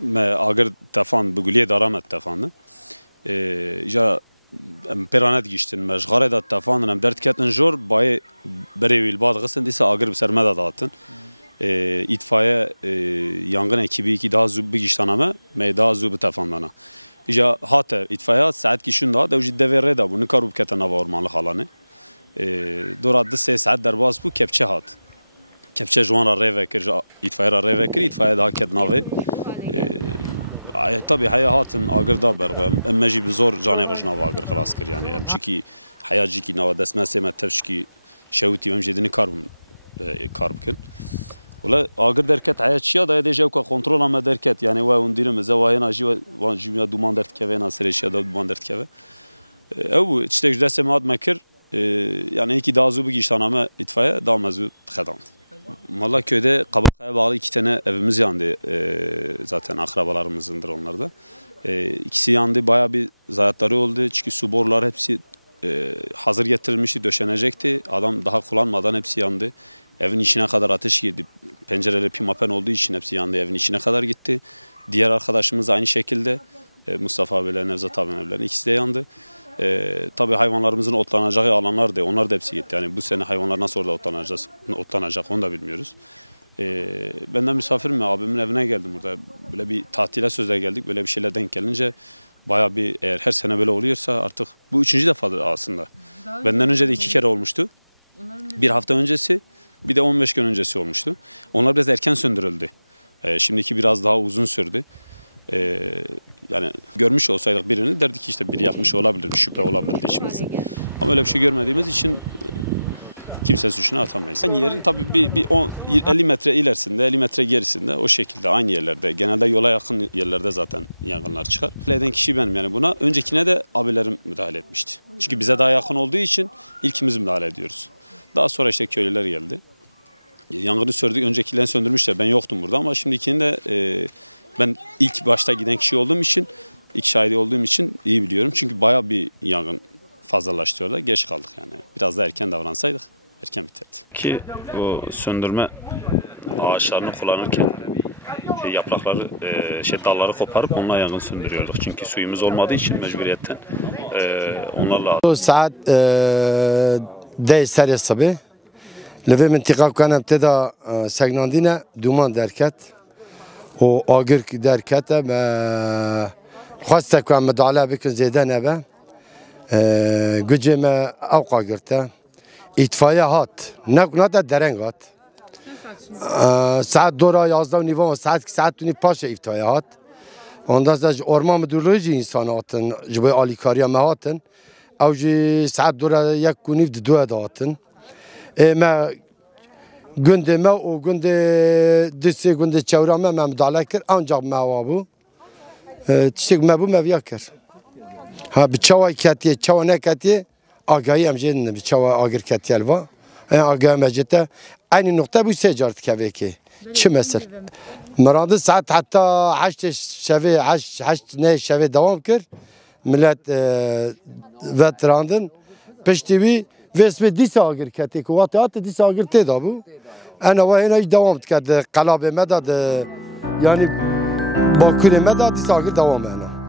Me agir tefan biguliye daramet tefanı. Ja peranet giştin me jgare da tefanın em dert ketin jor baye berevil bad gısın dise agir serme da dağıtın. İtfaiye yangın ekibi ki daha zub giştaname me daha zub tefandana. Ja hate itfaiye saat gişin da devji devre da bu nikarup ketin ava ormanlık alanı. Dora 2 saat derbas bu kepçe hat. Kepçe jwana reve kir, itfaiye reve kir, itfaiye daha ket nave. Tabii haya hatın agir da berğem. Emmeci bir zor canı qojna agir xalas kir yani. Em çünkü hayacı ki nava desmese me tevşki şevti em jedini karbkin. Ola agir derket hayatçıya da edeceği ka kontrol ama derket yani ve undirim zevayen aji ve jumya duman dert keve nasreşya da duman dert keve. Ev işte judese mad mekir yani iki daha zubu giştaname itfaiye daha mezu xedan. Valla köyde Kabakaya bağlı 2 tane evimiz yandı. Zaten akrabalarımızındır onlar da. İkisi yandı, bayağı bir zayiatları oldu. Çünkü su boruları hepsi hazır getirilmişti, döşenecekti. Adam daha kullanmadan hepsi yandı. Evin içine kadar ateş girdi. Pencereleri pimapen olduğu için hepsi yandı. Evin içine kadar gitti. Diğer arkadaşımız aynı şekilde. Mustafa abiyle Nevzat abinin evlerinde ikisi de yandı. Tabii hayvanlarımızın otlanacağı alanlar da onlar da hepsi gitti. Yani bu sene hayvanlar nasıl orada otlanacak onu da bilmiyoruz. Benden misafirim abimin evine geldim burada. Böyle bir tatile sözle geldik. Böyle bir şeyle denk gelince bayağı bir eğer her sene böyle oluyorsa artık bu 3. defadır aslında. Benden önce de 2 kere olmuştu. Bir hafta öncesi bir de 15 gün öncesi olmuştu. Onlar biraz erken söndürüldü. Şimdiki biraz daha uzun sürdü. Yani görmüş olsaydık birini derdik ki işte biri yakmış olabilir, bir şüphe olabilirdi içimizde. Ama öyle bir şey görmediğimiz için kimse suçunu atamayız. Aynı yerin tabii bir 50 metre ilerisinde, 50 metre gerisinde o şekilde aynı yerlerde. Genelde yola yakın yerlerde zaten yangınlar çıkar. Müdahale eden kişi benim yani buna. Öncekine de abilerim müdahale etmişti. Çünkü bize daha yakın olduğu için ilkimiz müdahale ediyoruz. Daha sonra işte köylüler geldi. Yangını söndürdük. Öncekilerini söndürmüşler. Ben yoktum burada ama şimdikini de ben ilk başta giden kişi olduğum için, ilk şahidi olduğum için iyi biliyorum. Çünkü bayağı bir yangın fazlalaştı orada. Geç kaldık yani. Biraz da erken davransaydık erken biterdi. Ki o söndürme ağaçlarını kullanırken yaprakları, dalları koparıp onunla yangın söndürüyorduk. Çünkü suyumuz olmadığı için mecburiyetten onlarla... O saat de seri sabah. Leve mentika kanım teda segnandine duman derket. O agir derket ama xwastek ku em müdahale bikin zêde nebe. Gücê me ew qagirte. İtfaiye hat. Nate dereng hat. Saat 11:11 saat 2 paşa itfaiye hat. Ondan sonra orman müdürlüğü jî insan hatin. Ji bo alîkariya me hatin. Ew jî saat 1:09 di duê de hatin. Me gundê me û gundê dîsê gundê çewra me müdahale kir ancak me wa bû. Tiştek me bû me viya kir. Ha bi çawa ketiye çawa neketiye agahî em jê dinin bi çawa agir ketiye va. Agahî me jete aynı nokta bu secar kevekê. Çi mesel. Merandî saat hatta 8 şevê 8 ne şevê devam kir. Millet veterandın piştî wî vesme dîsa agir ketê ku watê hate dîsa agir tê da bû. Ena ve hêna devam dike di qelabê me de yani bakurê me de dîsa agir devam hene.